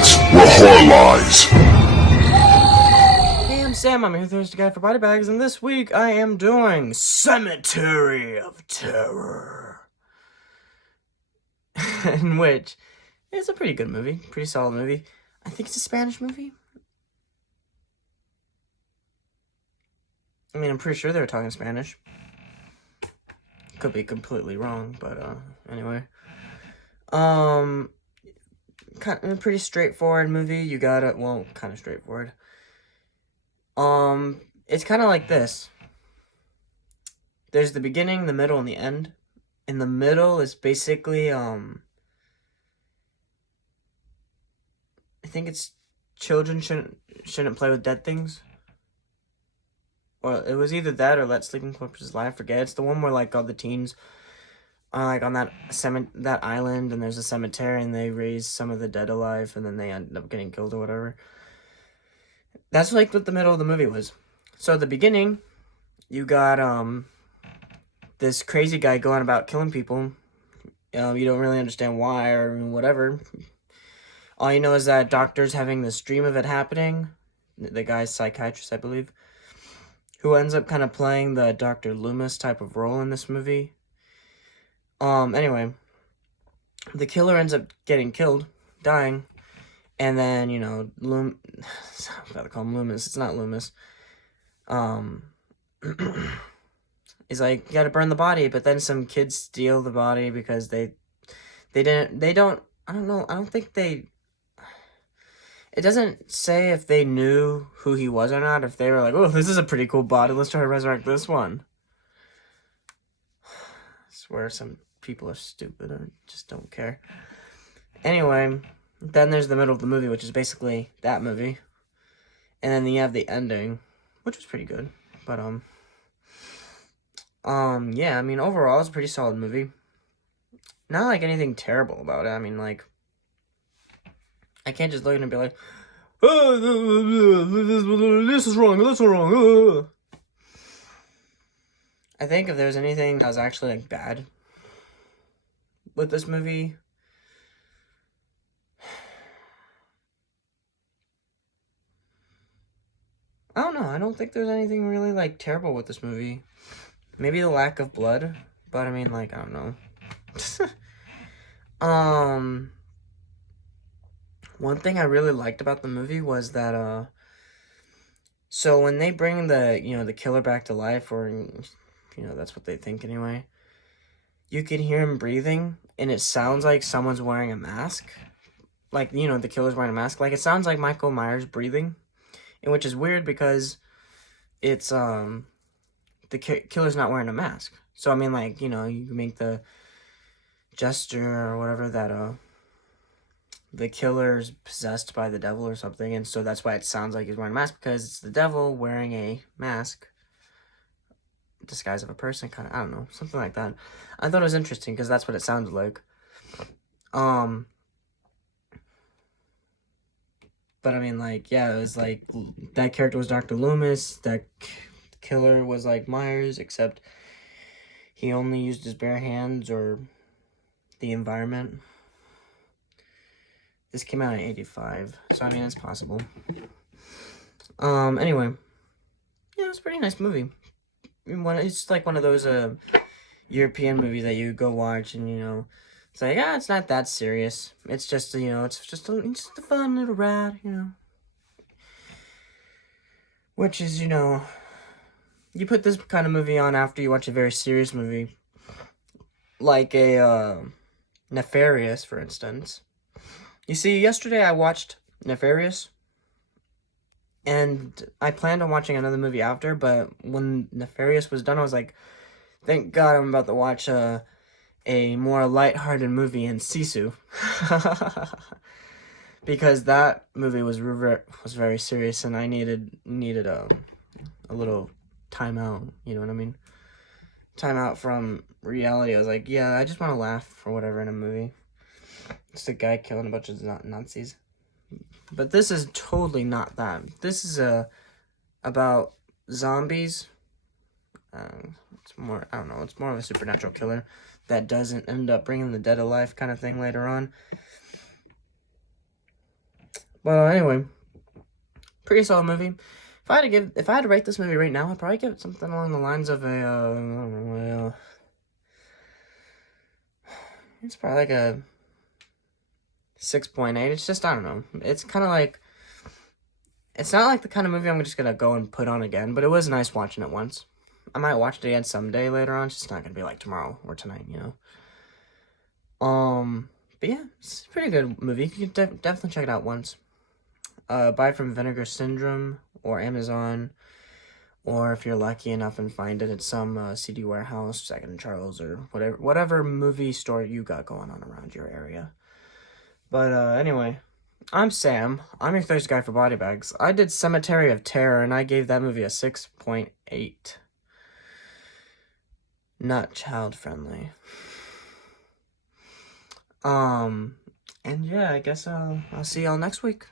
BodyBags, where horror lies. Hey, I'm Sam, I'm your Thursday guy for BodyBags, and this week I am doing Cemetery of Terror. In which, it's a pretty good movie, pretty solid movie. I think it's a Spanish movie. I mean, I'm pretty sure they were talking Spanish. Could be completely wrong, but anyway. Kind of pretty straightforward movie. You got it. Well, kind of straightforward. It's kind of like this. There's the beginning, the middle, and the end. In the middle is basically I think it's children shouldn't play with dead things. Well, it was either that or Let Sleeping Corpses Lie. I forget. It's the one where like all the teens are like on that island, and there's a cemetery, and they raise some of the dead alive, and then they end up getting killed or whatever. That's like what the middle of the movie was. So at the beginning, you got this crazy guy going about killing people. You don't really understand why or whatever. All you know is that doctor's having this dream of it happening. The guy's psychiatrist, I believe, who ends up kind of playing the Dr. Loomis type of role in this movie. Anyway, the killer ends up getting killed, dying, and then, you know, I'm about to call him Loomis. It's not Loomis. He's like, you gotta burn the body, but then some kids steal the body because they don't, I don't know, I don't think they, it doesn't say if they knew who he was or not, if they were like, oh, this is a pretty cool body, let's try to resurrect this one. I swear some people are stupid, I just don't care. Anyway, then there's the middle of the movie, which is basically that movie. And then you have the ending, which was pretty good, but, yeah, I mean, overall, it's a pretty solid movie. Not, like, anything terrible about it. I mean, like, I can't just look at it and be like, oh, this is wrong, that's wrong. I think if there's anything that was actually, like, bad with this movie, I don't know. I don't think there's anything really, like, terrible with this movie. Maybe the lack of blood, but I mean, like, I don't know. One thing I really liked about the movie was that, so when they bring the killer back to life, or, that's what they think anyway, you can hear him breathing, and it sounds like someone's wearing a mask. Like, the killer's wearing a mask. Like, it sounds like Michael Myers breathing, and which is weird because it's, the killer's not wearing a mask. So, I mean, like, you make the gesture or whatever that, the killer's possessed by the devil or something, and so that's why it sounds like he's wearing a mask, because it's the devil wearing a mask, disguise of a person, kind of, I don't know, something like that. I thought it was interesting, because that's what it sounded like. But I mean, like, yeah, it was like, that character was Dr. Loomis, that killer was like Myers, except he only used his bare hands or the environment. This came out in 85, so I mean, it's possible. Anyway, yeah, it was a pretty nice movie. It's like one of those, European movies that you go watch, and, it's like, it's not that serious. It's just, it's just a fun little ride, Which is, you put this kind of movie on after you watch a very serious movie, like a, Nefarious, for instance. You see, yesterday I watched Nefarious, and I planned on watching another movie after, but when Nefarious was done, I was like, thank God I'm about to watch a more lighthearted movie in Sisu. Because that movie was very serious, and I needed a little timeout, you know what I mean? Timeout from reality. I was like, yeah, I just want to laugh or whatever in a movie. Just a guy killing a bunch of Nazis. But this is totally not that. This is about zombies. It's more, I don't know, it's more of a supernatural killer that doesn't end up bringing the dead alive kind of thing later on. But anyway, pretty solid movie. If I had to rate this movie right now, I'd probably give it something along the lines of it's probably like a 6.8. It's just, I don't know. It's kind of like, it's not like the kind of movie I'm just gonna go and put on again, but it was nice watching it once. I might watch it again someday later on. It's just not gonna be like tomorrow or tonight, you know. But yeah, it's a pretty good movie. You can definitely check it out once. Buy it from Vinegar Syndrome or Amazon, or if you're lucky enough and find it at some CD warehouse, Second Charles, or whatever movie store you got going on around your area. But anyway, I'm Sam. I'm your thirst guy for BodyBags. I did Cemetery of Terror, and I gave that movie a 6.8. Not child friendly. And yeah, I guess I'll see y'all next week.